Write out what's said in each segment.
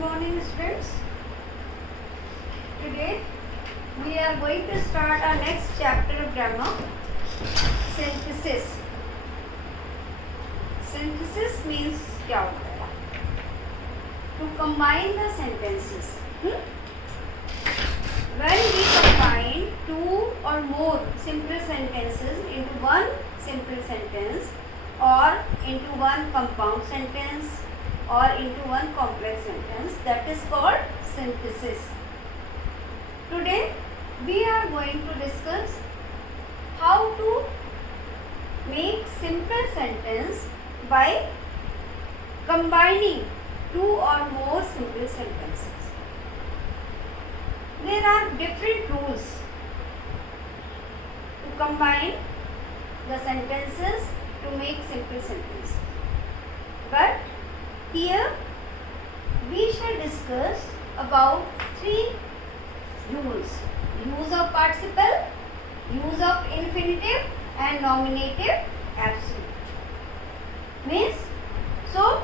morning, students. Today we are going to start our next chapter of grammar, synthesis. Synthesis means क्या होता है? To combine the sentences. When we combine two or more simple sentences into one simple sentence or into one compound sentence or into one complex sentence, that is called synthesis. Today we are going to discuss how to make simple sentence by combining two or more simple sentences. There are different rules to combine the sentences to make simple sentences. But here we shall discuss about three rules: use of participle, use of infinitive and nominative absolute. Means, so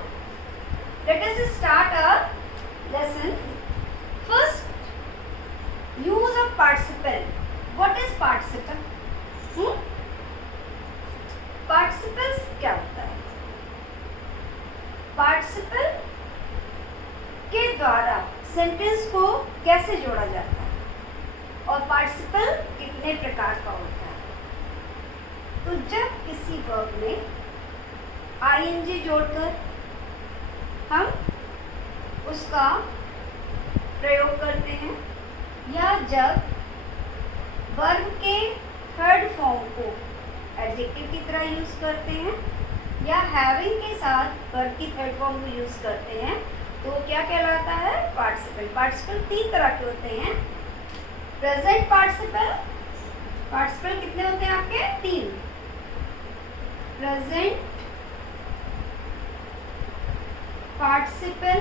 let us start our lesson. First, use of participle. What is participle? Participles क्या होता है? Participle के द्वारा sentence को कैसे जोड़ा जाता है और पार्टिसिपल कितने प्रकार का होता है? तो जब किसी वर्ब में आईएनजी जोड़कर हम उसका प्रयोग करते हैं या जब वर्ब के थर्ड फॉर्म को एडजेक्टिव की तरह यूज करते हैं या हैविंग के साथ वर्ब की थर्ड फॉर्म को यूज करते हैं, तो क्या कहलाता है? पार्टिसिपल. पार्टिसिपल तीन तरह के होते हैं. Present participle. पार्टिसिपल कितने होते हैं आपके? तीन. प्रेजेंट पार्टिसिपल,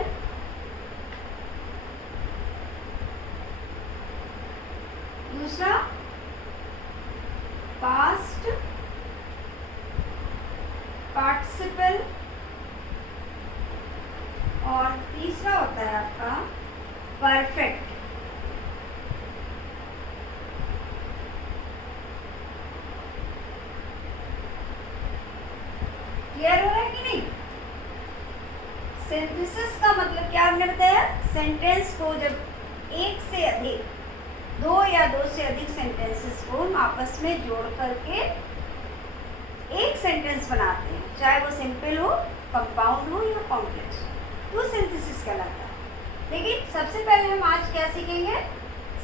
दूसरा पास्ट पार्टिसिपल और तीसरा होता है आपका परफेक्ट. क्लियर हो रहा है कि नहीं? सिंथेसिस का मतलब क्या हमने बताया? सेंटेंस को जब एक से अधिक, दो या दो से अधिक सेंटेंसेस को हम आपस में जोड़ करके एक सेंटेंस बनाते हैं, चाहे वो सिंपल हो, कंपाउंड हो या कॉम्प्लेक्स हो, तो सिंथेसिस कहलाता है. लेकिन सबसे पहले हम आज क्या सीखेंगे?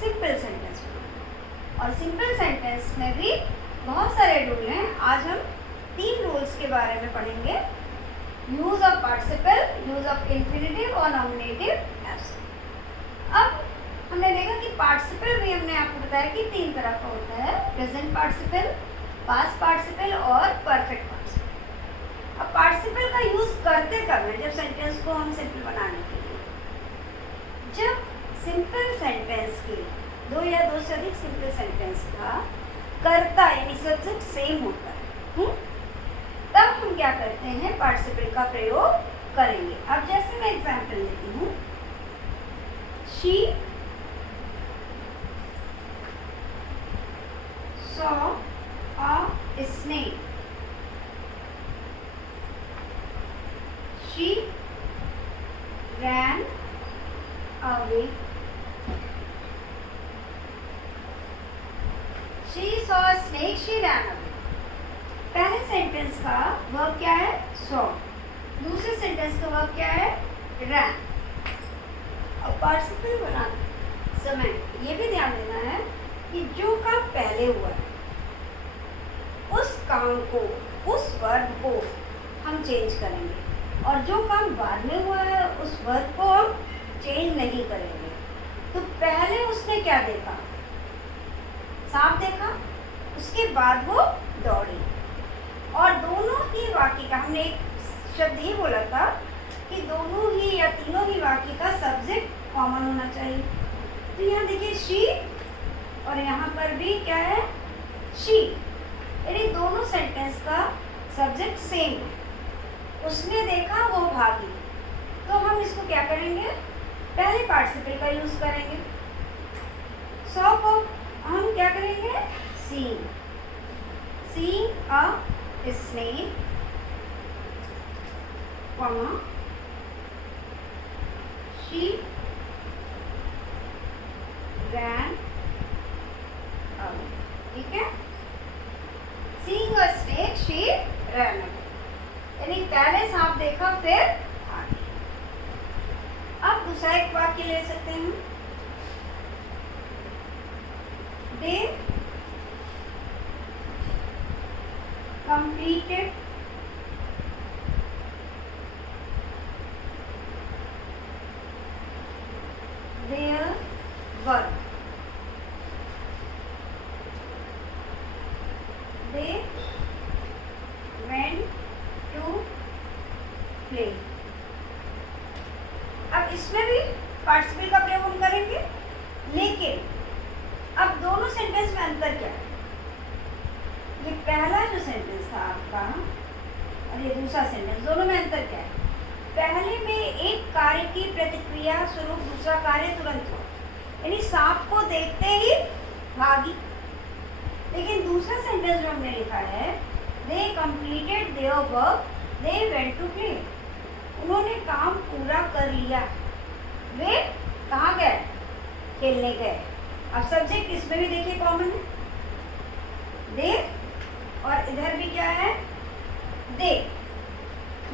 सिंपल सेंटेंस बनाना. और सिंपल सेंटेंस में भी बहुत सारे रूल हैं. आज हम तीन रूल्स के बारे में पढ़ेंगे: use of participle, use of infinitive और नॉमिनेटिव एब्सोल्यूट. अब हमने देखा कि पार्टिसिपल भी हमने आपको बताया कि तीन तरह का होता है: प्रेजेंट पार्टिसिपल, पास्ट पार्टिसिपल और परफेक्ट पार्टिसिपल. अब पार्टिसिपल का यूज करते कब है? जब सेंटेंस को हम सिंपल बनाने के लिए, जब सिंपल सेंटेंस के, दो या दो से अधिक सिंपल सेंटेंस का कर्ता यानी सब्जेक्ट सेम होता है, तब हम क्या करते हैं? पार्टिसिपल का प्रयोग करेंगे. अब जैसे मैं एग्जाम्पल लेती हूँ, she saw a snake. She ran away. She saw a snake. She ran away. पहले सेंटेंस का वर्ब क्या है? saw. दूसरे सेंटेंस का वर्ब क्या है? ran. अब पार्टिसिपल बनाते समय ये भी ध्यान देना है कि जो काम पहले हुआ है उस काम को, उस वर्ब को हम चेंज करेंगे, और जो काम बाद में हुआ है उस वर्ब को हम चेंज नहीं करेंगे. तो पहले उसने क्या देखा? सांप देखा, उसके बाद वो दौड़ी, और दोनों ही वाक्य का, हमने एक शब्द ही बोला था कि दोनों ही या तीनों ही वाक्य का सब्जेक्ट कॉमन होना चाहिए. तो यहाँ देखिए शी, और यहाँ पर भी क्या है? शी. यानी दोनों सेंटेंस का सब्जेक्ट सेम है. उसने देखा, वो भागी, तो हम इसको क्या करेंगे? पहले पार्टिसिपल का यूज करेंगे। सौ को हम क्या करेंगे, seeing, seeing a snake, she ran away, ठीक है। Seeing a snake she ran away, यानी पहले सांप देखा फिर आगे। अब दूसरा एक वाक्य ले सकते हैं, दे completed their work, they went to play। अब इसमें भी पार्टिसिपल का प्रयोग हम करेंगे, लेकिन अब दोनों सेंटेंस में अंतर क्या है। ये पहला जो सेंटेंस था आपका और ये दूसरा सेंटेंस, दोनों में अंतर क्या है। पहले में एक कार्य की प्रतिक्रिया स्वरूप दूसरा कार्य तुरंत हुआ, यानी सांप को देखते ही भागी। लेकिन दूसरा सेंटेंस जो हमने लिखा है, they completed their work, they went to play, उन्होंने काम पूरा कर लिया, वे कहाँ गए, खेलने गए। अब सब्जेक्ट इसमें भी देखिए कॉमन है, दे, और इधर भी क्या है, दे,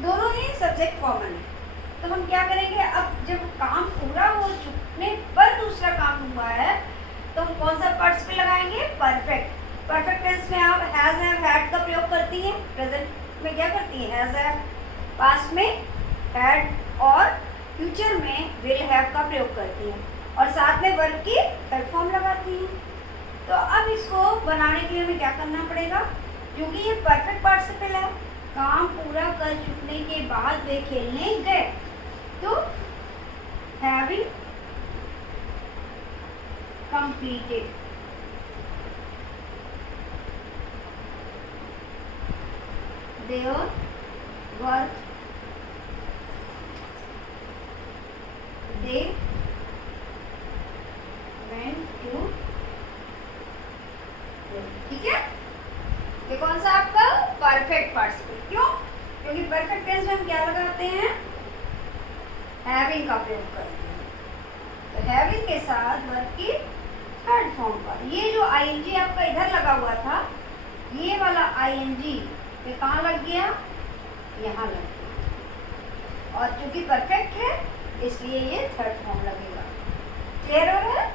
दोनों ही सब्जेक्ट कॉमन है। तो हम क्या करेंगे, अब जब काम पूरा हो चुकने पर दूसरा काम हुआ है तो हम कौन सा पार्टिसिपल लगाएंगे, परफेक्ट। परफेक्ट टेंस में आप हैज हैव हैड का प्रयोग करती हैं, प्रेजेंट में क्या करती हैं, हैज हैव, पास्ट में हैड, और फ्यूचर में विल हैव का प्रयोग करती हैं, और साथ में वर्ब की थर्ड फॉर्म लगाती हैं। तो अब इसको बनाने के लिए हमें क्या करना पड़ेगा, क्योंकि ये परफेक्ट पार्टिसिपल है, काम पूरा कर चुकने के बाद वे खेलने गए, तो having completed their work, they went to, ठीक है। ये कौन सा आपका परफेक्ट पार्टिसिपल, क्यों, क्योंकि परफेक्ट टेंस में हम क्या लगाते हैं, हैविंग का प्रयोग करते हैं। तो हैविंग के साथ वर्ब की थर्ड फॉर्म पर ये जो आईएनजी आपका इधर लगा हुआ था, ये वाला आईएनजी ये कहाँ लग गया, यहाँ लग गया, और चूंकि परफेक्ट है इसलिए ये थर्ड फॉर्म लगेगा। क्लियर हो रहा है।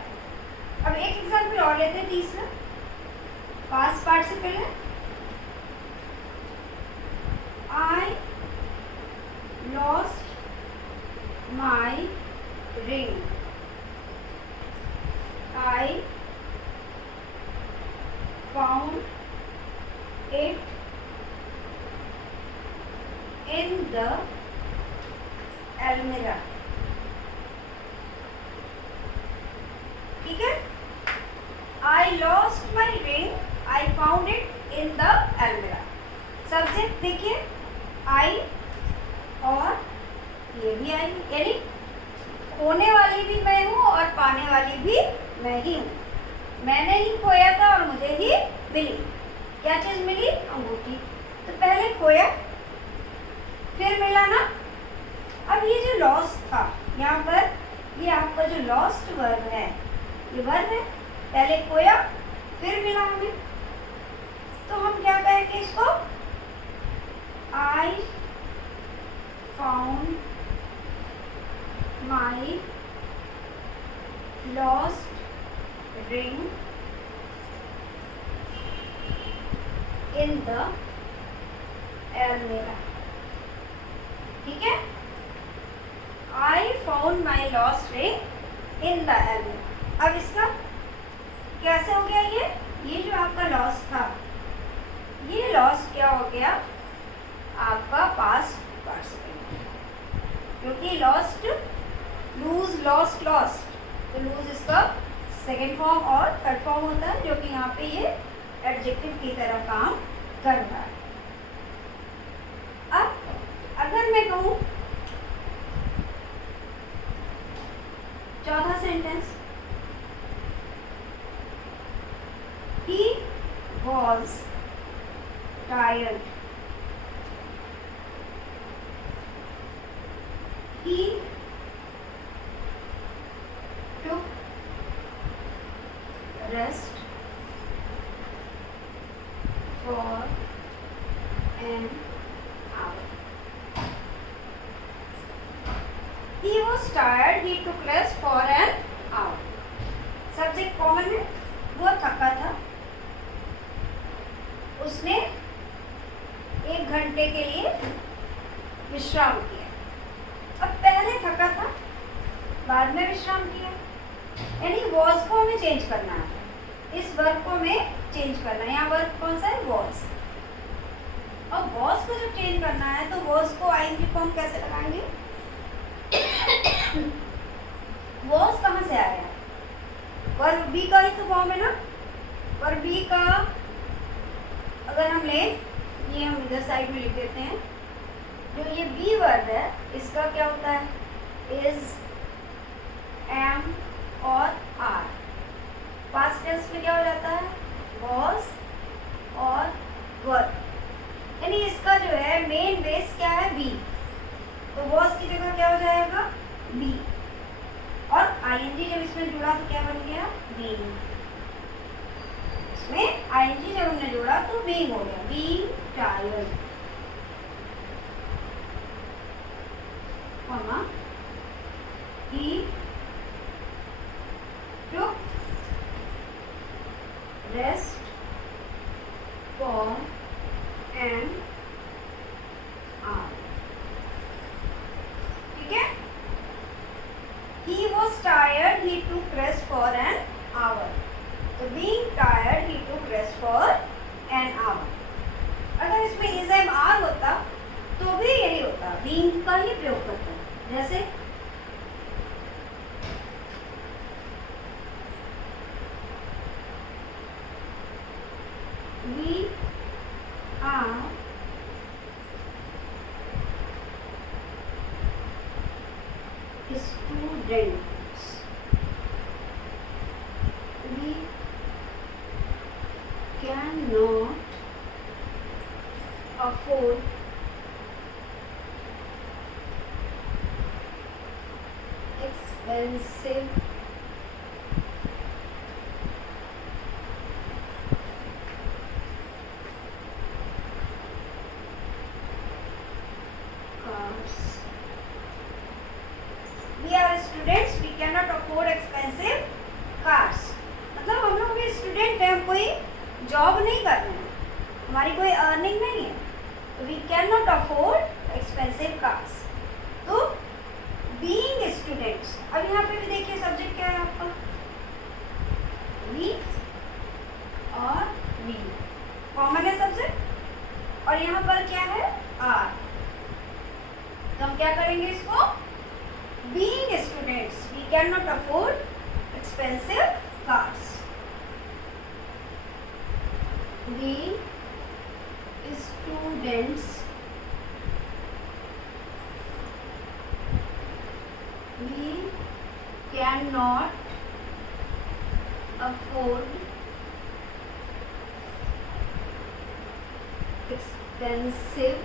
अब एक एग्जाम्पल और लेते हैं, तीसरा पास्ट पार्टिसिपल है, I lost my ring, I found it in the almirah, ठीक है। I lost my ring, I found it in the almirah। Subject देखिए आई, और ये भी आई, यानी खोने वाली भी मैं हूँ और पाने वाली भी मैं ही हूँ। मैंने ही खोया था और मुझे ही मिली, क्या चीज़ मिली, अंगूठी। तो पहले खोया फिर मिला ना। अब ये जो लॉस्ट था यहाँ पर, ये आपका जो लॉस्ट वर्ब है, ये वर्ब है, पहले खोया फिर मिला हमें, तो हम क्या कहेंगे इसको, I found my lost ring in the almirah, ठीक है। I found my lost ring in the almirah। अब इसका कैसे हो गया, ये जो आपका लॉस्ट था, ये लॉस्ट क्या हो गया, आपका पास्ट पार्टिसिपल, क्योंकि लॉस्ट, लूज, लॉस्ट, लॉस्ट, तो लूज इसका सेकेंड फॉर्म और थर्ड फॉर्म होता है, जो कि यहाँ पे ये एडजेक्टिव की तरह काम कर रहा है। अब अगर मैं कहूँ he took rest for an hour. He was tired. He took rest for an hour. Subject common है, वो थका था, उसने 1 घंटे के लिए विश्राम किया। अब पहले थका था, बाद में विश्राम किया, यानी वॉज को हमें चेंज करना है, इस वर्ब को हमें चेंज करना है। यहाँ वर्ब कौन सा है? वॉज। और वॉज को जब चेंज करना है तो वॉज को आईएनजी फॉर्म कैसे लगाएंगे? वॉज कहाँ से आया? वर्ब बी का ही तो फॉर्म है ना। वर्ब बी का अगर हम लें, ये हम इधर साइड में लिख देते हैं, जो ये बी वर्ब है इसका क्या होता है? इज, एम और आर। पास्ट टेंस में क्या हो जाता है? वॉज और वर्ब। यानी इसका जो है मेन बेस क्या है? बी। तो वॉज की जगह क्या हो जाएगा? बी। और आईएनजी जब इसमें जुड़ा तो क्या बन गया? बीइंग। इसमें आईएनजी जब हमने जोड़ा तो बीइंग हो गया, being tired, comma he took rest for an hour. ठीक है? He was tired. He took rest for an hour. तो being tired, he took rest for an hour. अगर इसमें is am are होता तो भी यही होता, being का ही प्रयोग करता है। जैसे we are students. We cannot afford expensive cars. We are students. We cannot afford expensive cars. मतलब हम लोग भी स्टूडेंट हैं, कोई जॉब नहीं कर रहे हैं, हमारी कोई अर्निंग नहीं है, तो we can not afford expensive cars. तो बीइंग स्टूडेंट्स, अब यहाँ पे भी देखिए सब्जेक्ट क्या है आपका? वी और वी कॉमन है सब्जेक्ट, और यहाँ पर क्या है? आर। तो हम क्या करेंगे इसको? Being students we can not afford expensive cars. Being students we cannot afford expensive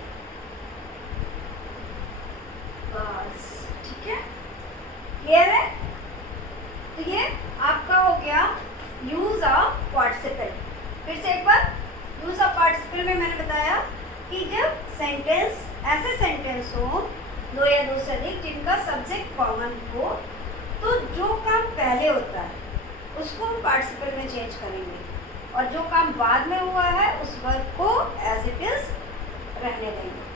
cars। ठीक है, क्लियर है? तो ये आपका हो गया यूज अ पार्टिसिपल। फिर से एक बार, यूज ऑफ पार्टिसिपल में मैंने बताया कि जब सेंटेंस ऐसे सेंटेंस हो, 2 या 2 से अधिक, जिनका सब्जेक्ट कॉमन हो, तो जो काम पहले होता है उसको हम पार्टिसिपल में चेंज करेंगे, और जो काम बाद में हुआ है उस वर्ब को एज इट इज रहने देंगे।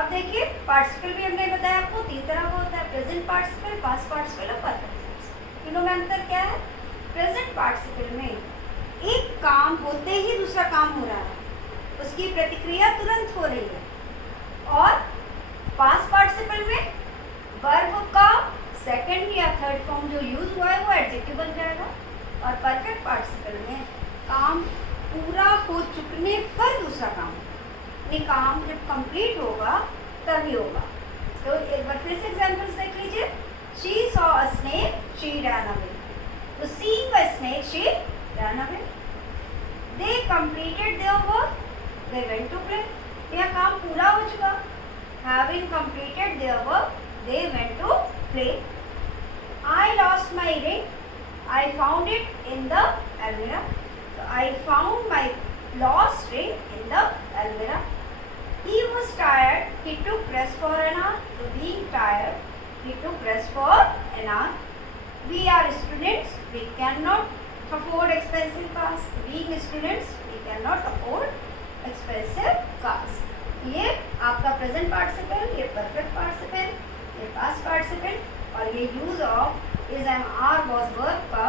अब देखिए, पार्टिसिपल भी हमने बताया आपको 3 तरह का होता है: प्रेजेंट पार्टिसिपल, पास्ट पार्टिसिपल और परफेक्ट पार्टिसिपल। तीनों में अंतर क्या है? प्रेजेंट पार्टिसिपल में एक काम होते ही दूसरा काम हो रहा है, उसकी प्रतिक्रिया तुरंत हो रही है, और पास्ट पार्टिसिपल में वर्ब का सेकंड या थर्ड फॉर्म जो यूज हुआ है वो एडजेक्टिव बन जाएगा, और परफेक्ट पार्टिसिपल में काम पूरा हो चुकने पर दूसरा काम, यानी काम जब कंप्लीट होगा तभी होगा। तो एक बार फिर से एग्जांपल्स देख लीजिए। She saw a snake, she ran away. तो seeing a snake, she ran away. They completed their work. They went to play. यह काम पूरा हो चुका, Having completed their work, they went to play. I lost my ring. I found it in the almirah. So I found my lost ring in the almirah. He was tired. He took rest for an hour. So being tired, he took rest for an hour. We are students. We cannot afford expensive cars. Being students, we cannot afford expensive cars. ये आपका present participle, ये perfect participle, ये past participle और ये use of is am are was verb का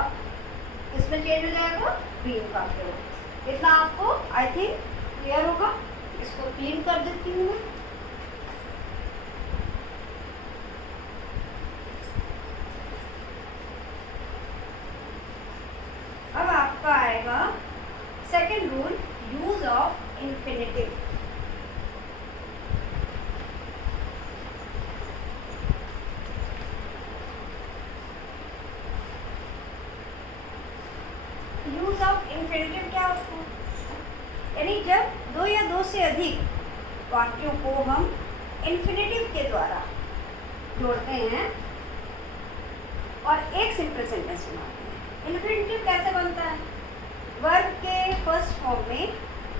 इसमें change हो जाएगा बीइंग का प्रयोग। इतना आपको आई थिंक क्लियर होगा। इसको क्लीन कर देती हूँ मैं। अब आपका आएगा second rule, use of infinitive. Use of infinitive क्या होता है? यानी जब दो या दो से अधिक वाक्यों को हम इंफिनिटिव के द्वारा जोड़ते हैं और एक सिंपल सेंटेंस बनाते हैं। इंफिनिटिव कैसे बनता है? वर्ब के फर्स्ट फॉर्म में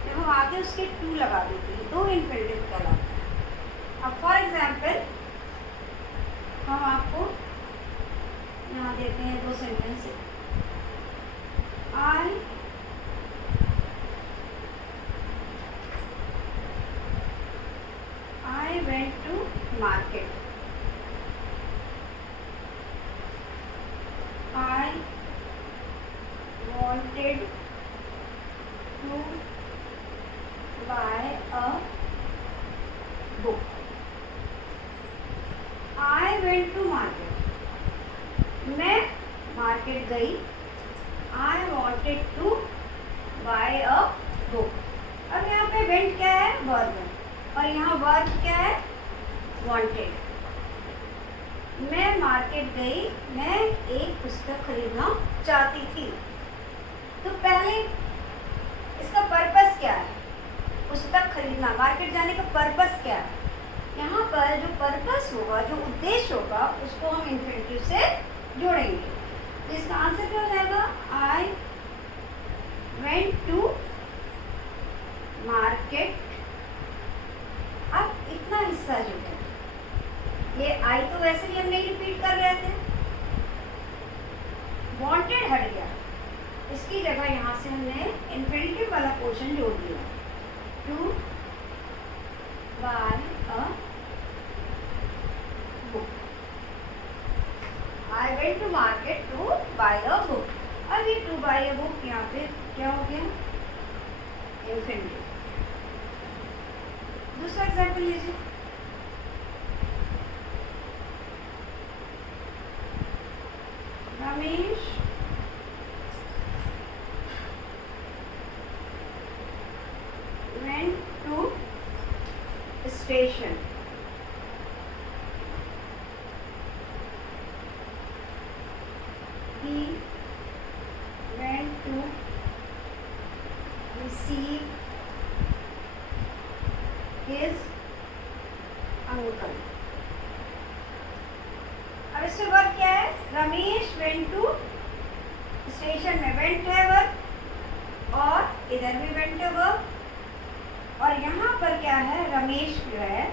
जब हम आगे उसके टू लगा देते हैं तो इंफिनिटिव कहलाता है। अब फॉर एग्जाम्पल हम आपको यहाँ देते हैं दो sentence. I went to market. I wanted to buy a book. I went to market. मैं मार्केट गई। I wanted to buy a book. अब यहाँ पे went क्या है? वर्ब है और यहाँ वर्ब क्या है? wanted. मैं मार्केट गई, मैं एक पुस्तक खरीदना चाहती थी। तो पहले इसका पर्पस क्या है? पुस्तक खरीदना, मार्केट जाने का पर्पस क्या है? यहाँ पर जो पर्पस होगा, जो उद्देश्य होगा, उसको हम इंफिनिटिव से जोड़ेंगे। तो इसका आंसर क्या हो जाएगा? I went to market. अब इतना हिस्सा जो है, ये आई तो वैसे भी हम नहीं रिपीट कर रहे थे, वांटेड हट गया, इसकी जगह यहाँ से हमने इंफिनिटिव वाला पोर्शन जोड़ दिया। To buy a book. I went to market to buy a book. अब ये टू बाय अ बुक यहाँ पे क्या हो गया? इंफिनिटिव। दूसरा एग्जाम्पल लीजिए। Ramesh went to station. He went to receive his uncle. अब इसमें वर्ब क्या है? रमेश वेंट टू स्टेशन में वेंट है वर्ब और इधर भी वेंट है वर्ब और यहाँ पर क्या है? रमेश जो है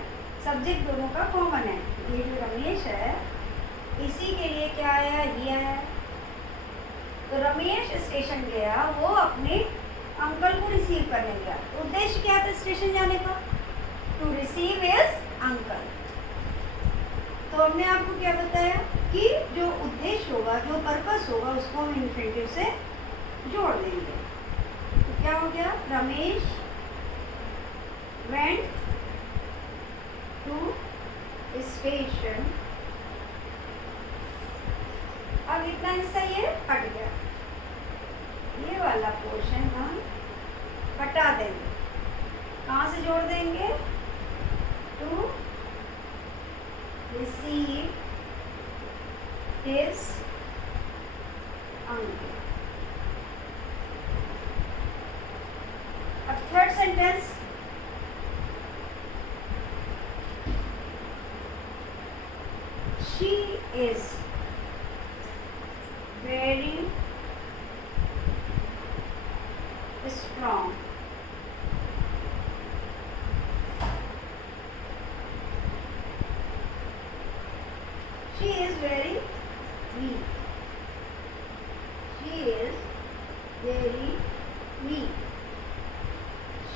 सब्जेक्ट दोनों का कॉमन है। ये जो रमेश है इसी के लिए क्या आया? ये है। तो रमेश स्टेशन गया, वो अपने अंकल को रिसीव करने गया। उद्देश्य क्या था स्टेशन जाने का? To receive his uncle. तो हमने आपको क्या बताया कि जो उद्देश्य होगा, जो पर्पस होगा, उसको हम इंफिनिटिव से जोड़ देंगे। तो क्या हो गया? Ramesh went to station. अब इतना हिस्सा ये हट गया, ये वाला पोर्शन हम हटा देंगे। कहाँ से जोड़ देंगे? To receive his uncle. अब third sentence, is very strong. She is very weak. She is very weak.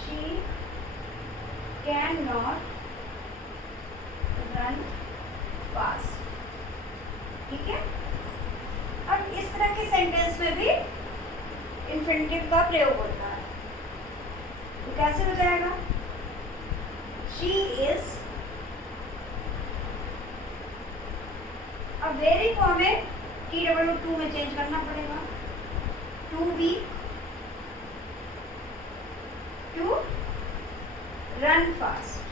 She cannot run fast. ठीक है। अब इस तरह के सेंटेंस में भी इन्फिनिटिव का प्रयोग होता है। तो कैसे हो जाएगा? शी इज, अब वेरी को हमें TW2 में चेंज करना पड़ेगा। Too weak to run fast.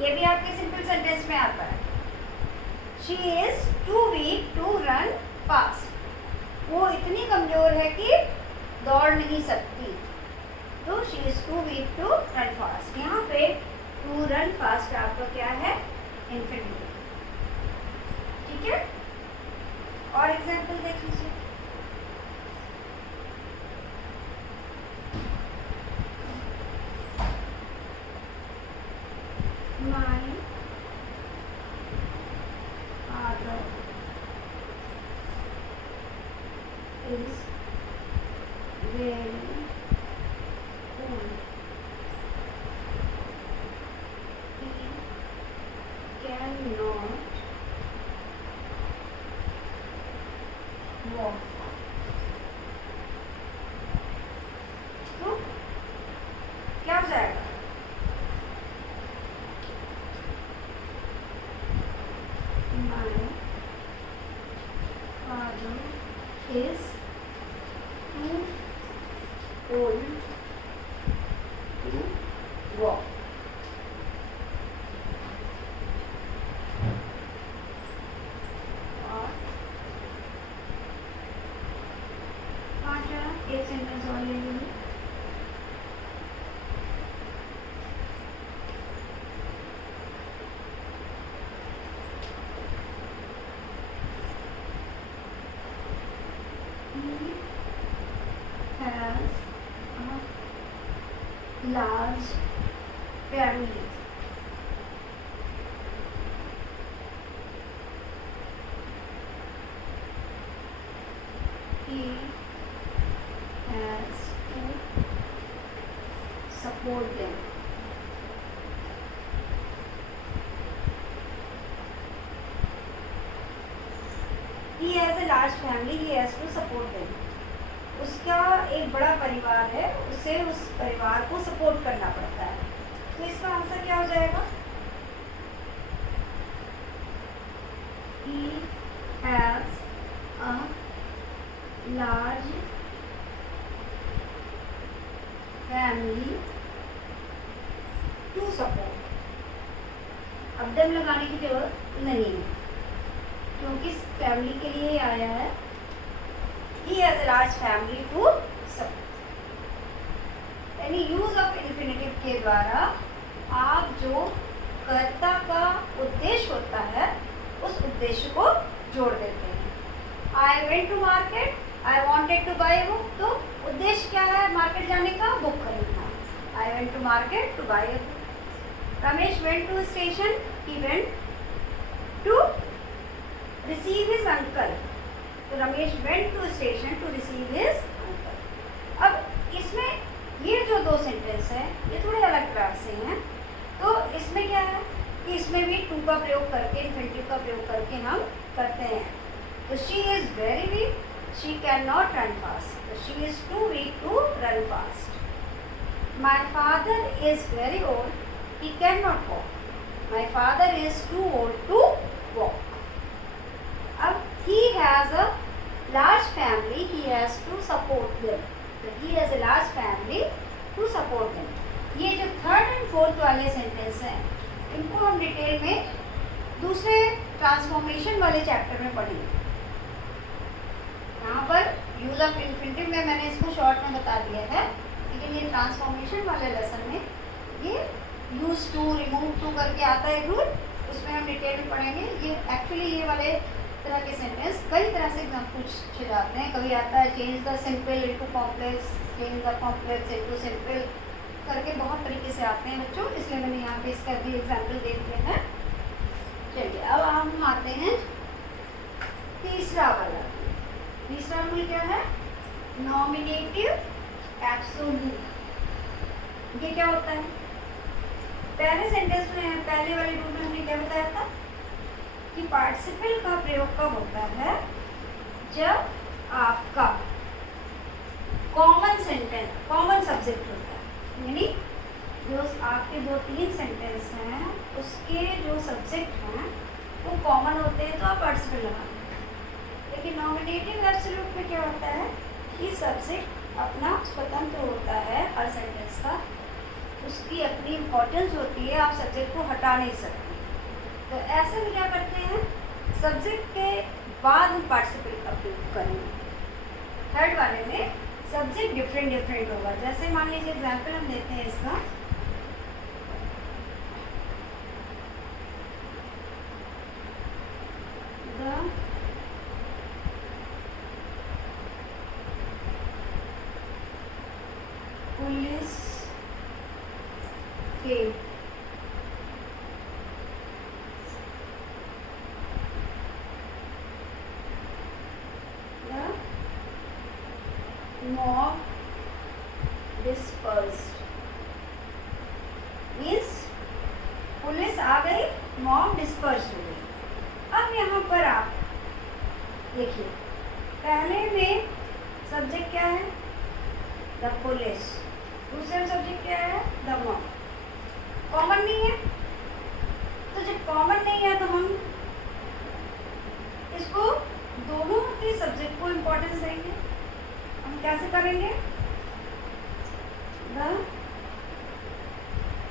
ये भी आपके सिंपल सेंटेंस में आता है। She is too weak to run fast. वो इतनी कमजोर है कि दौड़ नहीं सकती। तो she is too weak to run fast. यहाँ पे टू रन फास्ट आपका क्या है? इन्फिनिटिव। ठीक है। और एग्जाम्पल देख लीजिए। My father is very old. He cannot walk. तो क्या हो जाएगा? My father is too old to walk. और पांचवा एक सेंटेंस और ले लीजिए। He has a large family. He has to support them. He has a large family. He has to support them. उसका एक बड़ा परिवार है, उसे उस परिवार को सपोर्ट करना पड़ता है। तो इसका आंसर क्या हो जाएगा? He has a large family to support. अब दम लगाने की जरूरत नहीं है क्योंकि फैमिली के लिए आया है। He has a large family to support. यानी यूज ऑफ इन्फिनिटिव के द्वारा आप जो कर्ता का उद्देश्य होता है उस उद्देश्य को जोड़ देते हैं। I went to market. I wanted to buy a book. तो उद्देश्य क्या है मार्केट जाने का? बुक खरीदना। I went to market to buy a book. Ramesh went to station. He went to receive his uncle. तो Ramesh went to station to receive his uncle. अब इसमें ये जो दो सेंटेंस हैं ये थोड़े अलग तरह से हैं। तो इसमें क्या है कि इसमें भी टू का प्रयोग करके इन्फिनिटिव का प्रयोग करके हम करते हैं। तो she is very weak, she can not run fast. तो she is too weak to run fast. My father is very old, he can not walk. My father is too old to walk. अब he has a large family, he has to support them. So he has a large family to support them. ये जो third and fourth वाले sentence हैं इनको हम detail में दूसरे transformation वाले चैप्टर में पढ़ेंगे। यहाँ पर यूज ऑफ इन्फिनिटिव में मैंने इसको शॉर्ट में बता दिया है, लेकिन ये ट्रांसफॉर्मेशन वाले लेसन में ये यूज टू, रिमूव टू करके आता है रूल, उसमें हम डिटेल में पढ़ेंगे। ये एक्चुअली ये वाले तरह के सेंटेंस कई तरह से एग्जाम पूछे जाते हैं। कभी आता है change the simple into complex, change the complex into simple करके, बहुत तरीके से आते हैं बच्चों, इसलिए मैंने यहाँ पे इसका भी एग्जाम्पल दे दिए हैं। चलिए अब हम आते हैं तीसरा वाला। तीसरा रूल क्या है? Nominative absolute. ये क्या होता है? पहले सेंटेंस में, पहले वाले रूल में हमने क्या बताया था कि पार्टिसिपल का प्रयोग कब होता है? जब आपका कॉमन सेंटेंस, कॉमन सब्जेक्ट होता है, यानी जो आपके 2-3 सेंटेंस हैं उसके जो सब्जेक्ट हैं वो कॉमन होते हैं, तो आप पार्टिसिपल लगाते हैं। लेकिन नॉमिनेटिव एब्सोल्यूट में क्या होता है कि सब्जेक्ट अपना स्वतंत्र होता है हर सेंटेंस का, उसकी अपनी इम्पोर्टेंस होती है, आप सब्जेक्ट को हटा नहीं सकते। तो ऐसे में क्या करते हैं, सब्जेक्ट के बाद हम पार्टिसिपल का प्रयोग करेंगे। थर्ड वाले में सब्जेक्ट डिफरेंट डिफरेंट होगा। जैसे मान लीजिए एग्जाम्पल हम देते हैं इसका, the police came, the mob dispersed, means police आ गई, मॉब डिस्पर्स हो गई। अब यहाँ पर आप देखिए, पहले में सब्जेक्ट क्या है? The police. दूसरा सब्जेक्ट क्या है? The mob. कॉमन नहीं है, तो जब कॉमन नहीं है तो हम इसको दोनों के सब्जेक्ट को इम्पोर्टेंस देंगे। हम कैसे करेंगे? The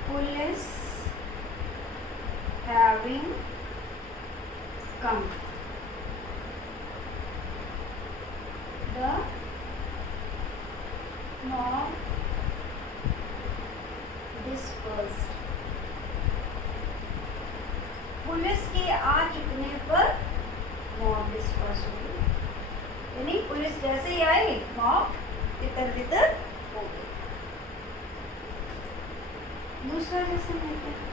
police having come, the mob dispersed. Police के आ चुकने पर मॉब डिस्पर्स हो गई, यानी पुलिस जैसे ही आई मॉब इधर उधर हो गई। दूसरा जैसे मिलते हैं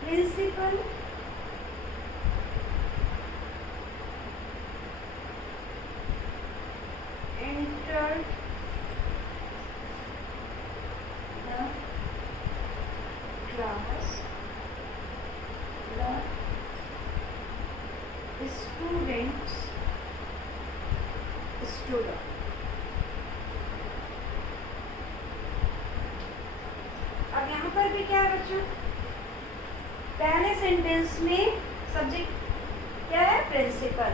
principal entered the class, the students stood up। अब यहाँ पर भी क्या है बच्चों? पहले सेंटेंस में सब्जेक्ट क्या है? प्रिंसिपल।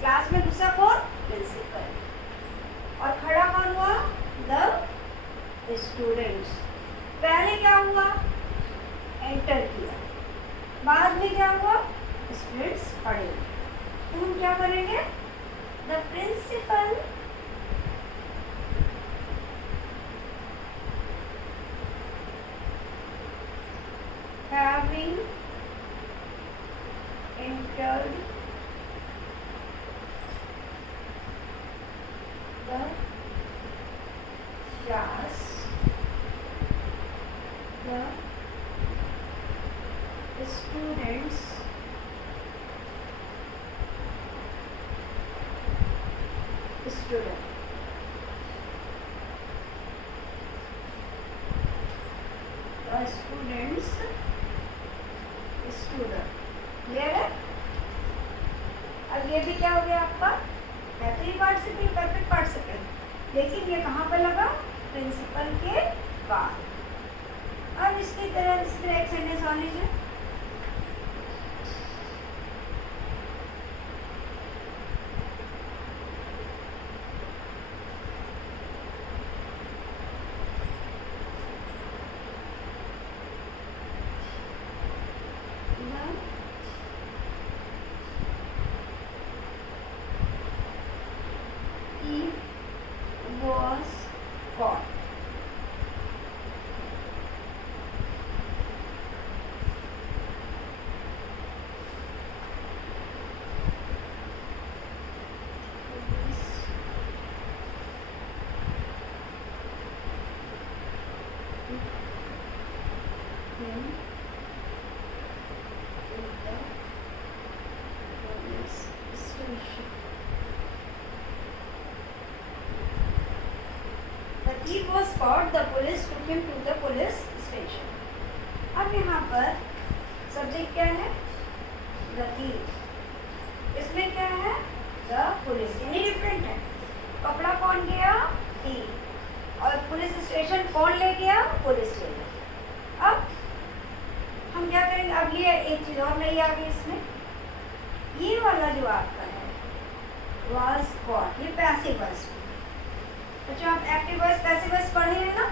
क्लास में दूसरा कौन? प्रिंसिपल। और खड़ा कौन हुआ? The students. पहले क्या हुआ? एंटर किया, बाद में क्या हुआ? स्टूडेंट्स खड़े। तो हम क्या करेंगे? The principal having entered the class, the students stood up। The students stood up। Clear है? अब ये भी क्या हो गया आपका? बेहतरीन पार्टिसिपल, परफेक्ट पार्टिसिपल, लेकिन ये कहाँ पर लगा? प्रिंसिपल के बाद। अब इसकी तरह एक सेंटेंस और लीजिए। was caught. The thief was caught. The police took him to the police station. अब यहाँ पर सब्जेक्ट क्या है? The thief. इसमें क्या है? The police. यानी डिफरेंट है. पकड़ा कौन गया? thief. और पुलिस स्टेशन कौन ले गया? पुलिस ले गया. अब हम क्या करेंगे? अब ये एक चीज और नई आ गई इसमें. ये वाला जो आपका है was caught, ये पैसिव वॉइस. बच्चों आप एक्टिव वॉइस पैसिव वॉइस पढ़े हैं ना,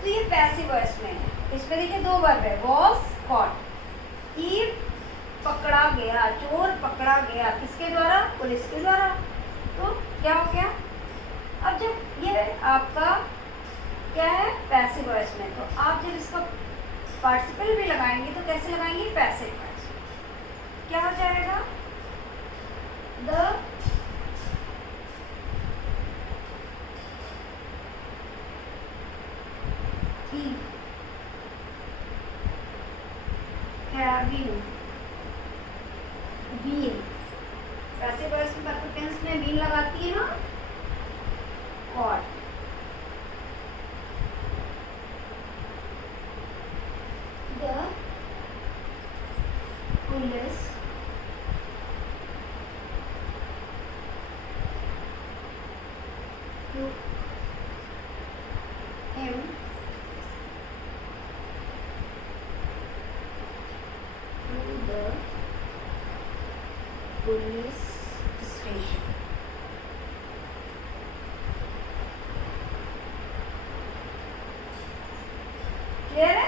तो ये पैसिव वॉइस में है. इसमें देखिए दो वर्ब है, was caught. थीफ पकड़ा गया, चोर पकड़ा गया, किसके द्वारा? पुलिस के द्वारा. तो क्या हो गया? अब जब ये आपका क्या है? पैसिव वॉइस में, तो आप जब इसका पार्टिसिपल भी लगाएंगे तो कैसे लगाएंगे? Passive voice. क्या हो जाएगा? The thief having been, passive voice में परफेक्ट टेंस में बीन लगाती है ना, caught. The police took him to the police station. Clear है?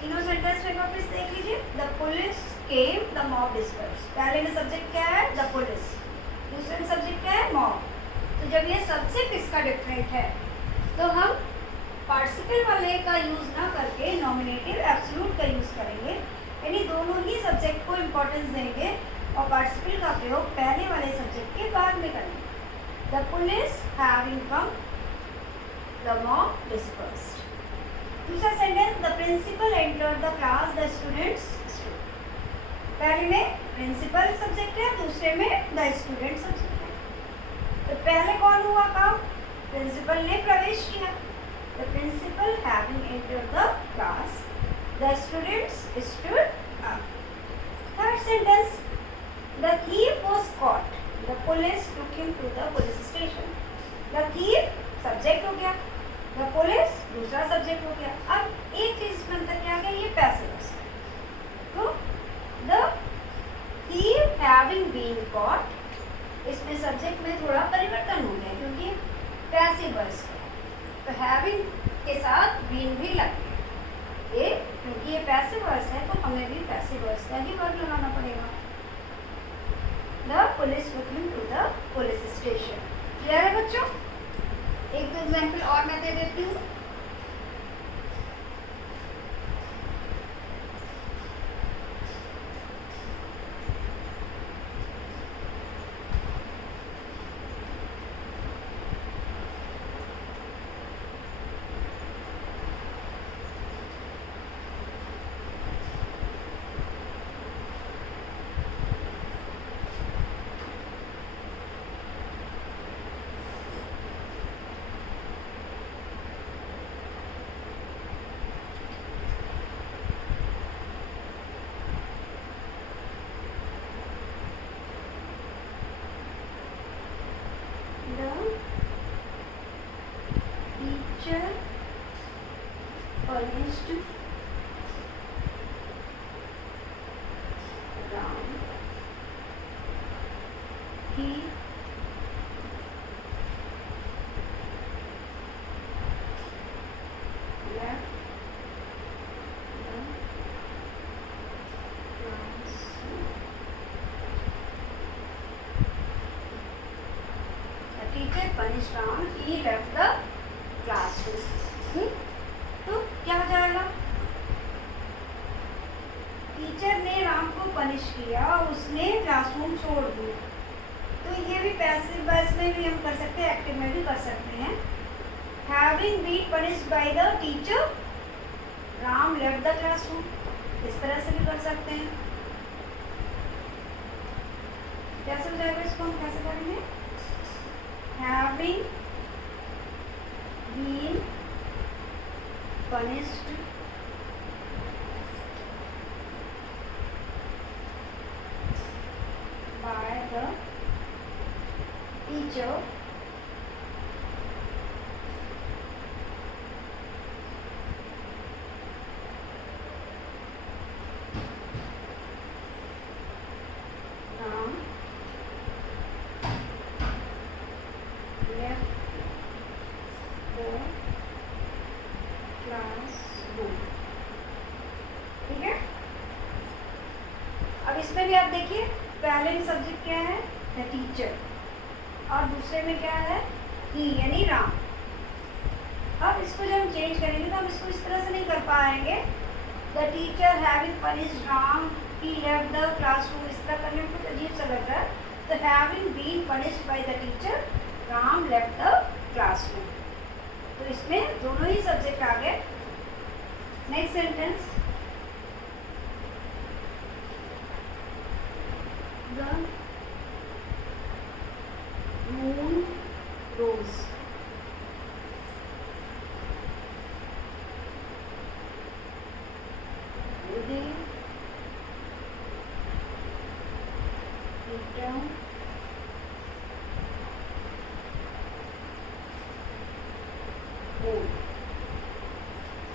तीनों सेंटेंस में वापस देख लीजिए. The police came, the mob disperse. पहले में सब्जेक्ट क्या है? The police. दूसरे में सब्जेक्ट क्या है? मॉब. तो जब ये सब्जेक्ट इसका डिफरेंट है तो हम पार्टिसिपल वाले का यूज ना करके नॉमिनेटिव एब्सोल्यूट का यूज करेंगे. यानी दोनों ही सब्जेक्ट को इम्पोर्टेंस देंगे और पार्टिसिपल का प्रयोग पहले वाले सब्जेक्ट के बाद में करेंगे. The police having come, the mob dispersed. दूसरा sentence, the principal enter the class, the students stood. पहले में प्रिंसिपल सब्जेक्ट है, दूसरे में द स्टूडेंट सब्जेक्ट है. तो पहले कौन हुआ काम? प्रिंसिपल ने प्रवेश किया. The principal having enter the class, the students stood up. Third sentence, the thief was caught, the police took him to the police station. The thief subject हो गया, द पुलिस दूसरा सब्जेक्ट हो गया. अब एक चीज में अंतर क्या आ गया? ये पैसिव वॉइस. तो the thief having been caught, इसमें सब्जेक्ट में थोड़ा परिवर्तन हो गया क्योंकि पैसिव वॉइस है. तो हैविंग के साथ बीन भी लग गया. ये क्योंकि ये पैसिव वॉइस है तो हमें भी पैसिव वॉइस का ही वर्ब लगाना पड़ेगा. The police took him to the police station. Clear है बच्चों? एक दो एग्जाम्पल और मैं दे देती हूँ. Teacher punished Ram. He left the class teacher punished Ram. He left the classroom. तो क्या हो जाएगा? टीचर ने राम को पनिश किया, उसने क्लासरूम छोड़ दिया। तो ये भी पैसिव वॉइस में भी हम कर सकते हैं, एक्टिव में भी कर सकते हैं। Having been punished by the teacher, Ram left the classroom. इस तरह से भी कर सकते हैं। कैसे हो जाएगा, इसको हम कैसे करेंगे? Having been punished by the teacher, Ram left the classroom. ठीक है? अब इसमें भी आप देखिए, पहले में सब्जेक्ट क्या है? द टीचर, और दूसरे में क्या है? ही, यानी राम। अब इसको जब हम चेंज करेंगे तो हम इसको इस तरह से नहीं कर पाएंगे। The teacher having punished Ram, he left the classroom, इस तरह करने में कुछ अजीब सा लग रहा है। तो having been punished by the teacher, Ram left the classroom. तो इसमें दोनों ही सब्जेक्ट आ गए। Next sentence, the moon rose.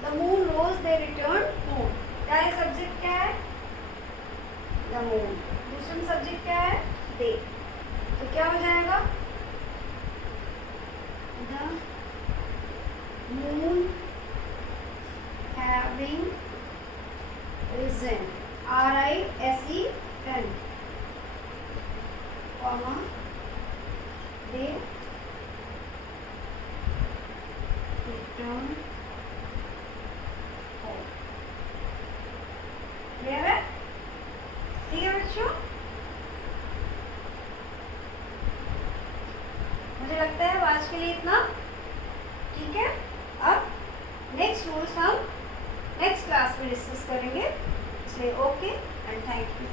The moon rose, they returned home. पहले सब्जेक्ट क्या है? The moon. दूसरा सब्जेक्ट क्या है? They. तो क्या हो जाएगा? The moon having risen, R-I-S-E-N, comma, they returned home. Clear है? ठीक है बच्चों? मुझे लगता है आज के लिए इतना ठीक है। अब नेक्स्ट रूल्स हम नेक्स्ट क्लास में डिस्कस करेंगे, इसलिए ओके एंड थैंक यू।